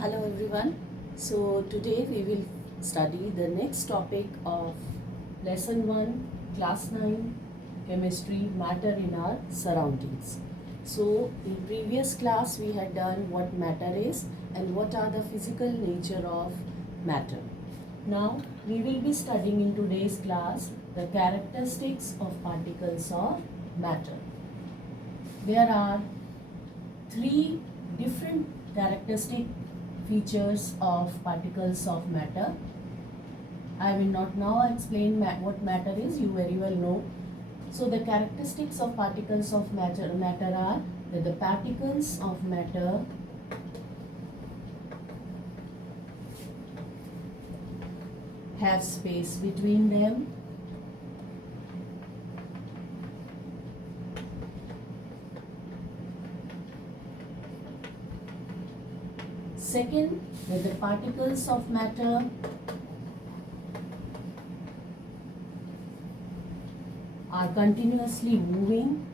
Hello everyone. So today we will study the next topic of lesson 1 class 9 chemistry matter in our surroundings. So in previous class we had done what matter is and what are the physical nature of matter. Now we will be studying in today's class the characteristics of particles of matter. There are three different characteristic features of particles of matter. I will not now explain what matter is, you very well know. So the characteristics of particles of matter are that the particles of matter have space between them. Second, that the particles of matter are continuously moving.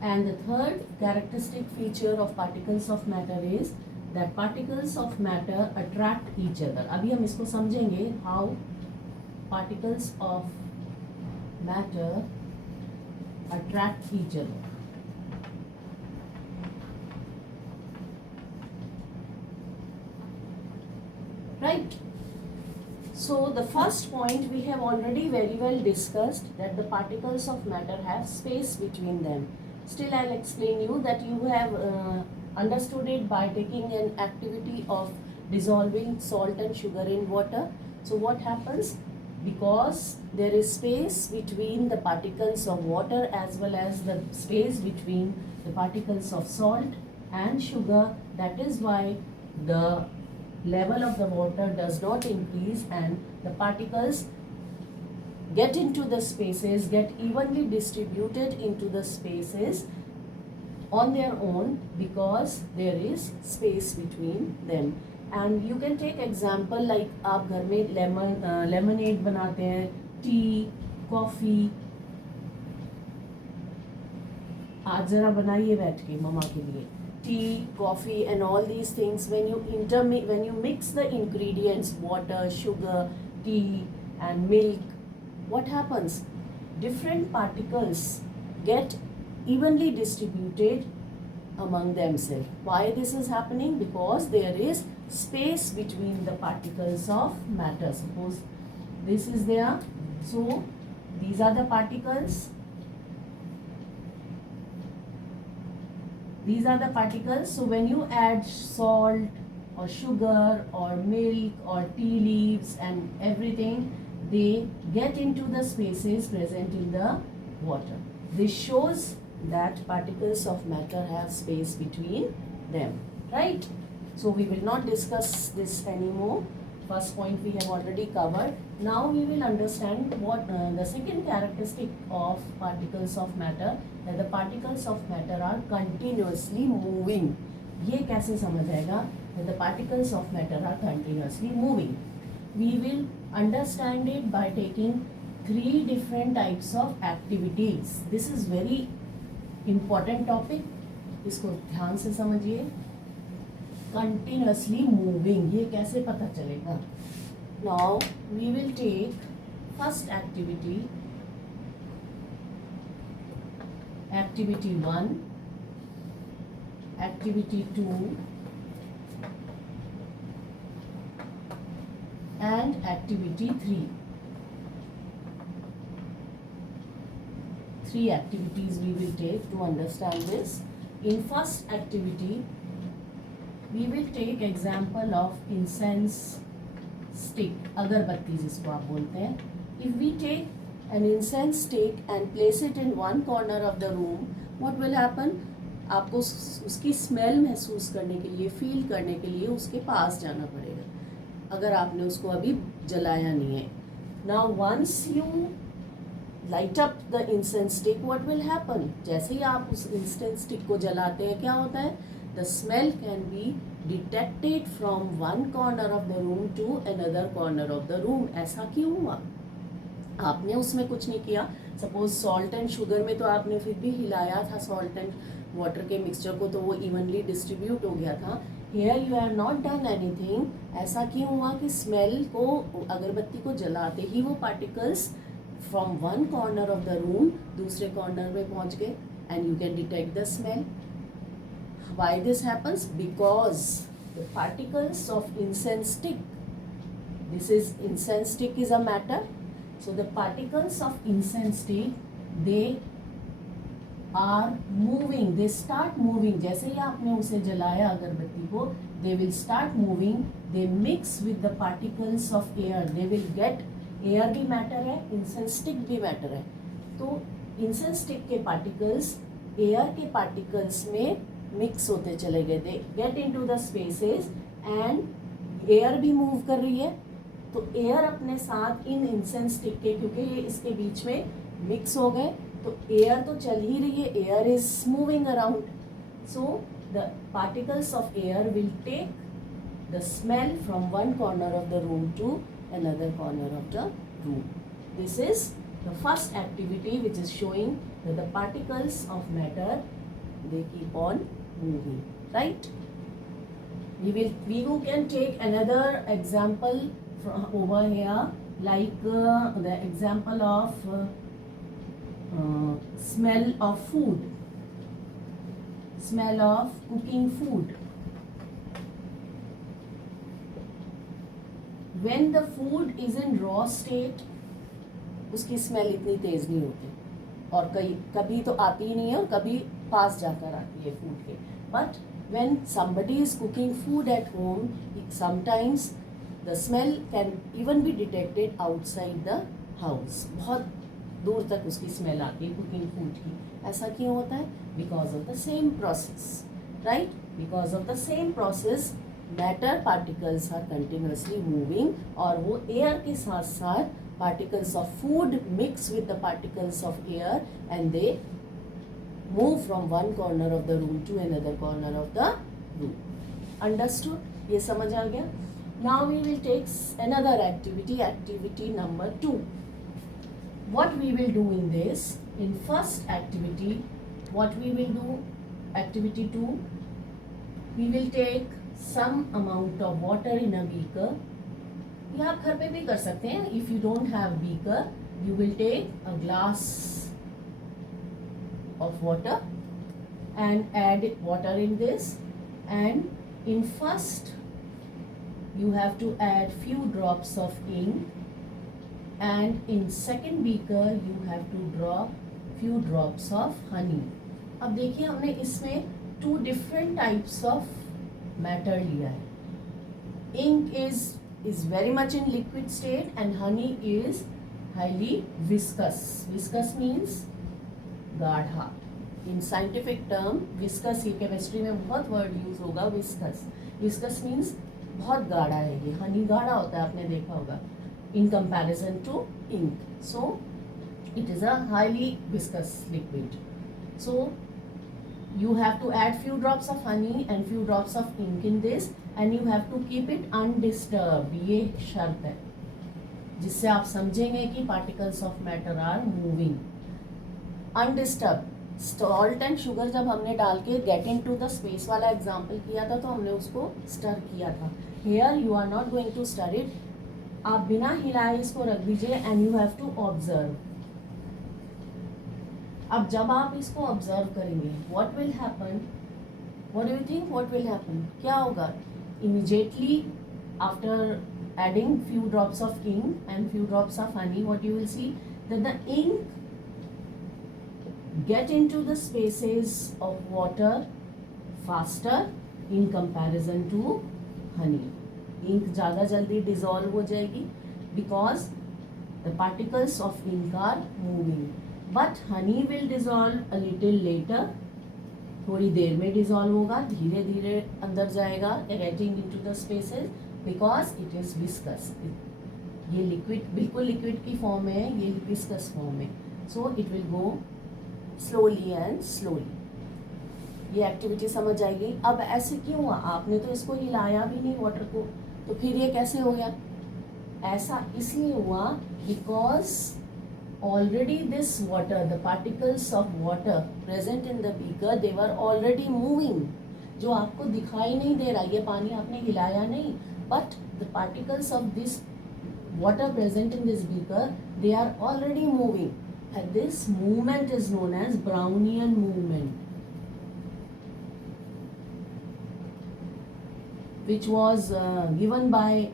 And the third characteristic feature of particles of matter is that particles of matter attract each other. अभी हम इसको समझेंगे how particles of matter attract each other. Right? So the first point we have already very well discussed, that the particles of matter have space between them. Still I'll explain you that you have understood it by taking an activity of dissolving salt and sugar in water. So what happens? Because there is space between the particles of water as well as the space between the particles of salt and sugar, that is why the level of the water does not increase and the particles get into the spaces, get evenly distributed into the spaces on their own because there is space between them. And you can take example like आप घर में lemonade बनाते हैं, tea, coffee. आज जरा बनाइए बैठ के मम्मा के लिए. Tea, coffee and all these things, when you mix the ingredients, water, sugar, tea and milk, what happens? Different particles get evenly distributed among themselves. Why this is happening? Because there is space between the particles of matter. Suppose this is there, so these are the particles. These are the particles. So when you add salt or sugar or milk or tea leaves and everything, they get into the spaces present in the water. This shows that particles of matter have space between them, right? So we will not discuss this anymore. First point we have already covered. Now we will understand what the second characteristic of particles of matter, that the particles of matter are continuously moving. ये कैसे समझ आएगा? That the particles of matter are continuously moving. We will understand it by taking three different types of activities. This is very important topic. इसको ध्यान से समझिए. Continuously moving, ये कैसे पता चलेगा? Now we will take first activity, activity 1, activity 2 and activity 3. Three activities we will take to understand this. In first activity, we will take example of incense stick, अगरबत्ती जिसको आप बोलते हैं. If we take an incense stick and place it in one corner of the room, what will happen? आपको उसकी smell महसूस करने के लिए, फील करने के लिए उसके पास जाना पड़ेगा अगर आपने उसको अभी जलाया नहीं है. Now once you light up the incense stick, what will happen? जैसे ही आप उस incense stick को जलाते हैं, क्या होता है? The smell can be detected from one corner of the room to another corner of the room. ऐसा क्यों हुआ? आपने उसमें कुछ नहीं किया. सपोज सॉल्ट एंड शुगर में तो आपने फिर भी हिलाया था सॉल्ट एंड वाटर के मिक्सचर को, तो वो इवनली डिस्ट्रीब्यूट हो गया था. Here you have not done anything. ऐसा क्यों हुआ कि स्मेल को, अगरबत्ती को जलाते ही वो particles from one corner of the room दूसरे कॉर्नर में पहुंच गए and you can detect the smell. Why this happens? Because the particles of incense stick, this is incense stick is a matter. So the particles of incense stick, they are moving, they start moving. जैसे ही आपने उसे जलाया अगरबत्ती को, they will start moving, they mix with the particles of air, they will get, air भी matter है, incense stick भी matter है. तो incense stick के particles air के particles में mix होते चले गए. they get into the spaces and air भी move कर रही है. तो एयर अपने साथ इन इंसेंस स्टिक के, क्योंकि ये इसके बीच में मिक्स हो गए, तो एयर तो चल ही रही है, air is moving around. So the particles of air will take the smell from one corner of the room to another corner of the room. This is the first activity which is showing that the particles of matter, they keep on moving, right? We can take another example from over here, like the example of smell of food, smell of cooking food. When the food is in raw state, उसकी smell इतनी तेज नहीं होती, और कभी तो आती ही नहीं है और कभी पास जाकर आती है फूड के. But when somebody is cooking food at home, sometimes the smell can even be detected outside the house. बहुत दूर तक उसकी स्मेल आती है कुकिंग फूड की. ऐसा क्यों होता है? Because of the same process, right? Because of the same process matter particles are continuously moving, और वो एयर के साथ साथ particles of food mix with the particles of air and they move from one corner of the room to another corner of the room. Understood? ये समझ आ गया? Now we will take another activity, activity number 2. What we will do in this, in first activity, what we will do, activity 2, we will take some amount of water in a beaker. ये आप घर पे भी कर सकते हैं. If you don't have beaker, you will take a glass of water and add water in this, and in first you have to add few drops of ink, and in second beaker you have to drop few drops of honey. अब देखिए हमने इसमें 2 different types of matter लिया है. Ink is very much in liquid state and honey is highly viscous. Viscous means गाढ़ा. In scientific term, viscous, ये chemistry में बहुत वर्ड यूज होगा. viscous. Viscous means बहुत गाढ़ा है ये. हनी गाढ़ा होता है, आपने देखा होगा, in comparison to ink. So it is a highly viscous liquid. So you have to add few drops of honey and few drops of ink in this, and you have to keep it undisturbed. ये शर्त है जिससे आप समझेंगे कि particles of matter are moving undisturbed. Salt and sugar जब हमने डाल के get in to the space वाला एग्जाम्पल किया था, तो हमने उसको स्टर किया था. Here you are not going to stir it. आप बिना हिलाए इसको रख दीजिए and you have to observe. अब जब आप इसको ऑब्जर्व करेंगे, what will happen? What do you think what will happen? क्या होगा? Immediately after adding few drops of ink and few drops of honey, what you will see that the ink get into the spaces of water faster in comparison to honey. Ink ज़्यादा जल्दी dissolve हो जाएगी because the particles of ink are moving. But honey will dissolve a little later. थोड़ी देर में dissolve होगा, धीरे धीरे अंदर जाएगा, getting into the spaces because it is viscous. ये liquid, बिल्कुल liquid की form में है, ये viscous form में. So it will go slowly and slowly. ये एक्टिविटी समझ आएगी. अब ऐसे क्यों हुआ? आपने तो इसको हिलाया भी नहीं वाटर को, तो फिर ये कैसे हो गया? ऐसा इसलिए हुआ because already this water, the particles of water present in the beaker, they were already moving. जो आपको दिखाई नहीं दे रहा, ये पानी आपने हिलाया नहीं, but the particles of this water present in this beaker, they are already moving, and this movement is known as Brownian movement, which was given by,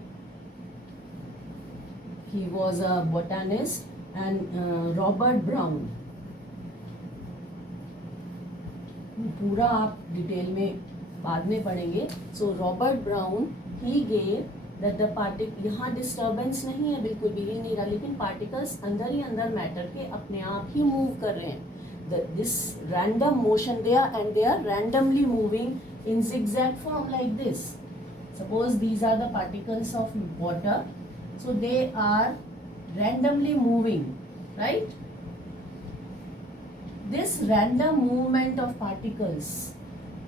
he was a botanist, and Robert Brown. पूरा आप detail में बाद में पढ़ेंगे. सो Robert brown he gave that the particle, यहाँ disturbance नहीं है, बिल्कुल भी हिल नहीं रहा, लेकिन पार्टिकल्स अंदर ही अंदर मैटर के अपने आप ही मूव कर रहे हैं. This random motion they are, and they are randomly moving in zigzag form like this. Suppose these are the particles of water, so they are randomly moving, right? This random movement of particles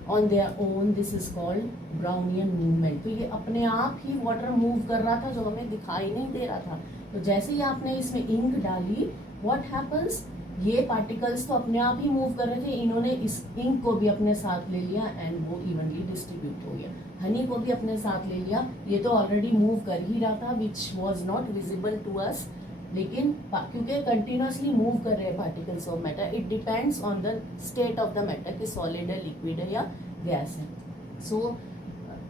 on their own, this is called Brownian movement. तो ये अपने आप ही water move कर रहा था जो हमें दिखाई नहीं दे रहा था. तो जैसे ही आपने इसमें इंक डाली, what happens, ये पार्टिकल्स तो अपने आप ही मूव कर रहे थे, इन्होंने इस इंक को भी अपने साथ ले लिया एंड वो इवनली डिस्ट्रीब्यूट हो गया. हनी को भी अपने साथ ले लिया, ये तो ऑलरेडी मूव कर ही रहा था, which was not visible to us, लेकिन क्योंकि कंटिन्यूसली मूव कर रहे हैं particles of matter, it depends on the state of the matter कि सॉलिड है, लिक्विड है या गैस है. सो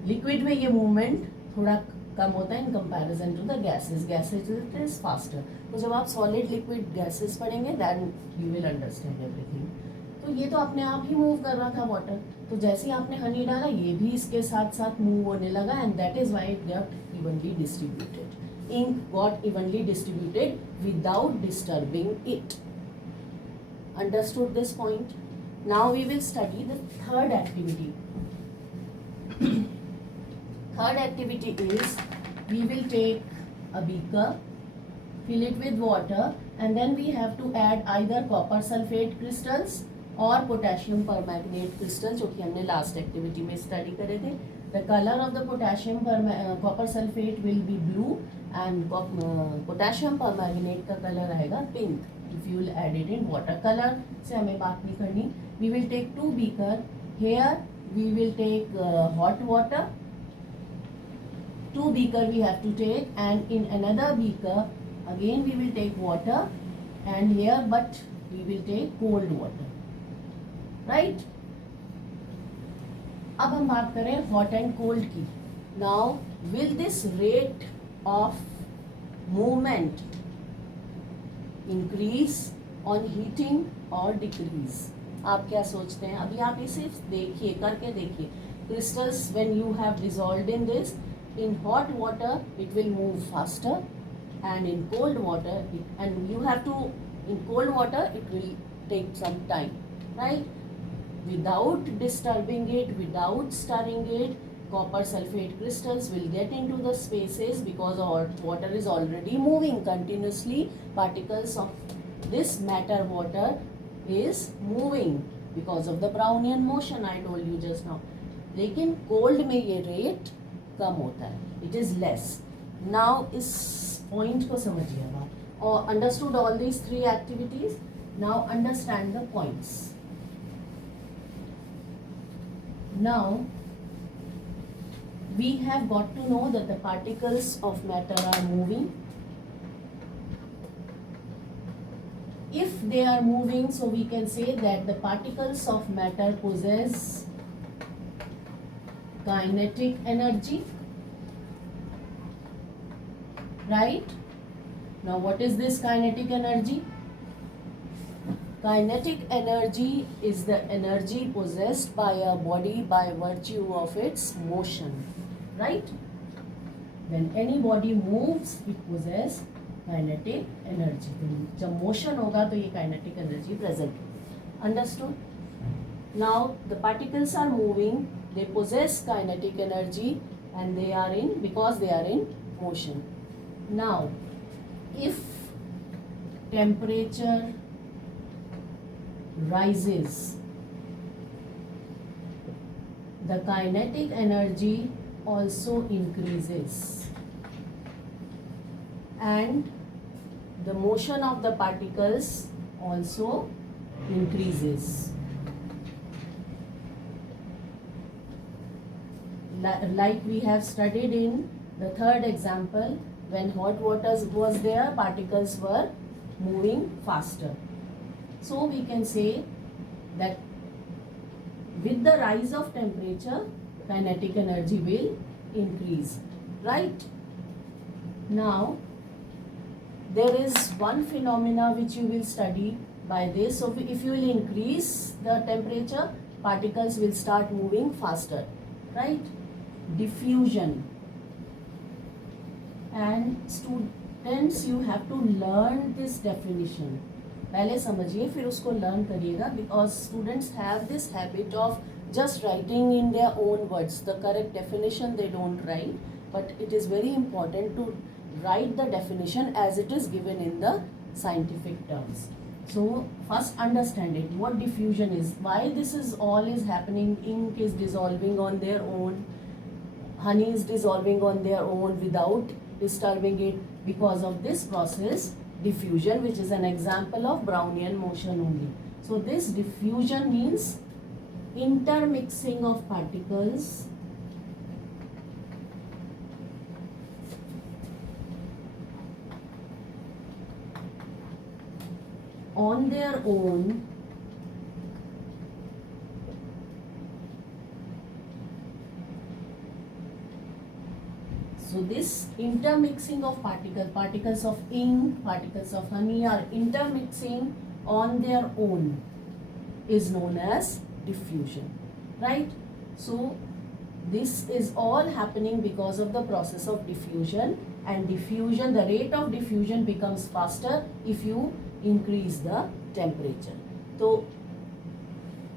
लिक्विड में ये मूवमेंट थोड़ा कम होता है in comparison to the gases. Gases it is faster. तो जब आप सॉलिड लिक्विड गैसेस पढ़ेंगे then you will understand everything. तो ये तो अपने आप ही मूव कर रहा था वाटर, तो जैसे ही आपने हनी डाला ये भी इसके साथ साथ मूव होने लगा, and that is why it got evenly distributed. Ink got evenly distributed without disturbing it. Understood this point? Now we will study the third activity. Third activity is, we will take a beaker, fill it with water, and then we have to add either copper sulfate crystals or potassium permanganate crystals, जो कि हमने last activity में study करे थे. The color of the copper sulfate will be blue, and potassium permanganate का color आएगा pink. If you will add it in water, color से हमें बात नहीं करनी. We will take 2 beaker. Here we will take hot water. 2 beaker we have to take, and in another beaker again we will take water, and here but we will take cold water, right? अब हम बात करें hot and cold की. Now will this rate of movement increase on heating और decrease? आप क्या सोचते हैं? अभी आप इसे देखिए, करके देखिए. Crystals when you have dissolved in this, in hot water it will move faster, and in cold water and you have to, in cold water it will take some time, right? Without disturbing it, without stirring it, copper sulfate crystals will get into the spaces because our water is already moving continuously. Particles of this matter water is moving because of the Brownian motion I told you just now. लेकिन cold में ये rate कम होता है, it is less. Now इस point को समझिए आप. Or understood all these 3 activities? Now understand the points. Now we have got to know that the particles of matter are moving. If they are moving, so we can say that the particles of matter possess kinetic energy, right? Now what is this kinetic energy? Kinetic energy is the energy possessed by a body by virtue of its motion, right? When any body moves, it possesses kinetic energy. जब motion होगा तो ये kinetic energy present होगी. Understood? Now the particles are moving, they possess kinetic energy, and they are in, because they are in motion. Now if temperature rises, the kinetic energy also increases, and the motion of the particles also increases. Like we have studied in the third example, when hot water was there, particles were moving faster. So we can say that with the rise of temperature, kinetic energy will increase, right? Now, there is one phenomena which you will study by this. So if you will increase the temperature, particles will start moving faster, right? Diffusion. And students, you have to learn this definition. पहले समझिए फिर उसको learn करिएगा, because students have this habit of just writing in their own words. The correct definition they don't write, but it is very important to write the definition as it is given in the scientific terms. So first understand it, what diffusion is, why this is all is happening. Ink is dissolving on their own, honey is dissolving on their own without disturbing it, because of this process diffusion, which is an example of Brownian motion only. So this diffusion means intermixing of particles on their own So this intermixing of particles of ink, particles of honey are intermixing on their own is known as diffusion, right? So this is all happening because of the process of diffusion, and diffusion, the rate of diffusion becomes faster if you increase the temperature. So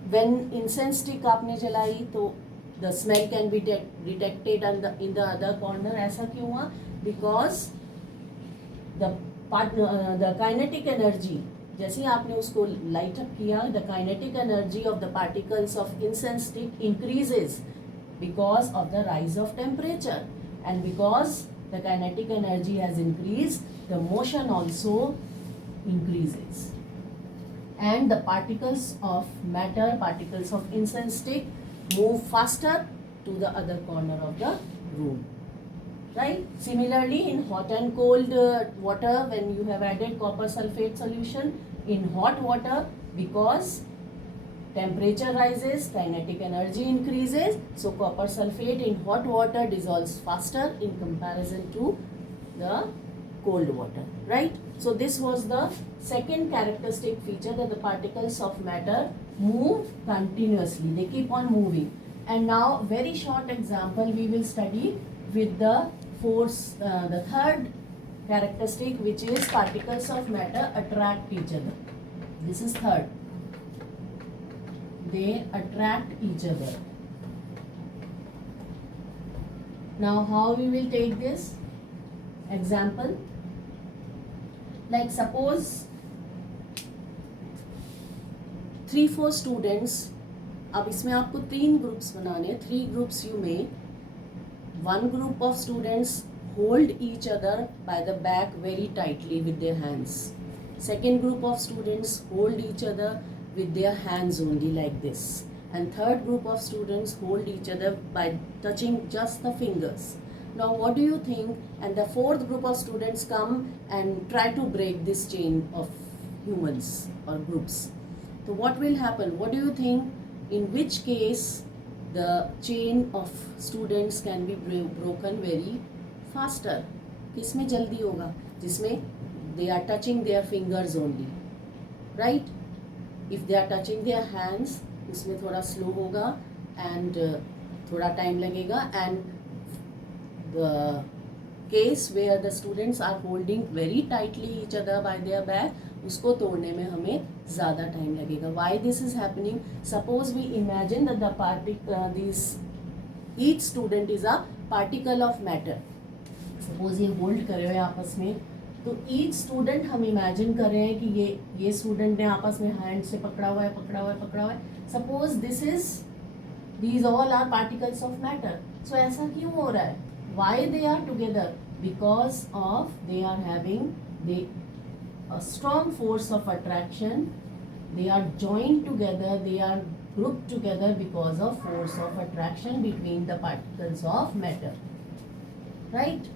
when incense stick आपने जलाई तो the smell can be detected in the other corner. ऐसा क्यों हुआ? Because the kinetic energy, जैसे आपने उसको light up किया, the kinetic energy of the particles of incense stick increases because of the rise of temperature, and because the kinetic energy has increased, the motion also increases, and the particles of matter, particles of incense stick move faster to the other corner of the room, right? Similarly, in hot and cold water, when you have added copper sulfate solution, in hot water, because temperature rises, kinetic energy increases, so copper sulfate in hot water dissolves faster in comparison to the cold water, right? So this was the second characteristic feature, that the particles of matter move continuously, they keep on moving. And now very short example we will study with the the third characteristic, which is particles of matter attract each other. This is third, they attract each other. Now how we will take this example? Like suppose 3-4 students, अब इसमें आपको 3 groups बनाने हैं. 3 groups you make. One group of students hold each other by the back very tightly with their hands. Second group of students hold each other with their hands only like this. And third group of students hold each other by touching just the fingers. Now what do you think? And the fourth group of students come and try to break this chain of humans or groups. So what will happen? What do you think? In which case the chain of students can be broken very faster? किसमें जल्दी होगा? जिसमें they are touching their fingers only, right? If they are touching their hands, उसमें थोड़ा slow होगा and थोड़ा time लगेगा. And the case where the students are holding very tightly each other by their back, उसको तोड़ने में हमें ज़्यादा टाइम लगेगा. Why this is happening? Suppose we imagine that the each student is a particle of matter. Suppose ये hold करे हुए आपस में, तो each student हम imagine कर रहे हैं कि ये student ने आपस में hand से पकड़ा हुआ है. Suppose these all are particles of matter. So ऐसा क्यों हो रहा है? Why they are together? Because of they are having a strong force of attraction. They are joined together, they are grouped together because of force of attraction between the particles of matter. Right?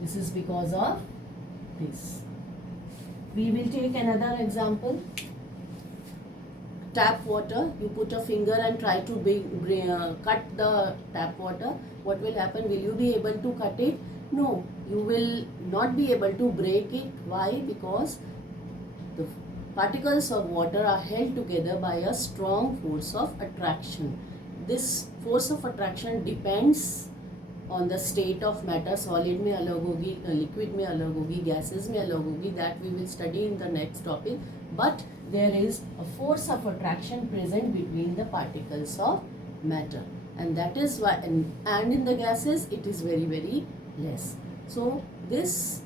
This is because of this. We will take another example. Tap water. You put a finger and try to cut the tap water. What will happen? Will you be able to cut it? No, you will not be able to break it. Why? Because the particles of water are held together by a strong force of attraction. This force of attraction depends on the state of matter. Solid में अलग होगी, liquid में अलग होगी, gases में अलग होगी. That we will study in the next topic. But there is a force of attraction present between the particles of matter, and that is why, and in the gases it is very, very less. So this,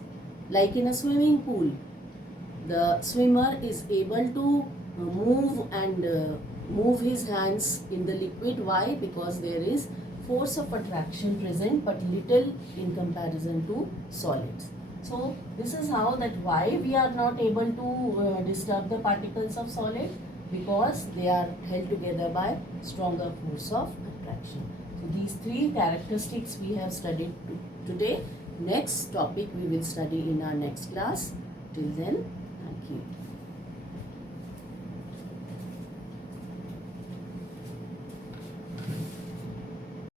like in a swimming pool, the swimmer is able to move his hands in the liquid. Why? Because there is force of attraction present, but little in comparison to solids. So this is how that why we are not able to disturb the particles of solid, because they are held together by stronger force of attraction. So these three characteristics we have studied today. Next topic we will study in our next class. Till then, thank you.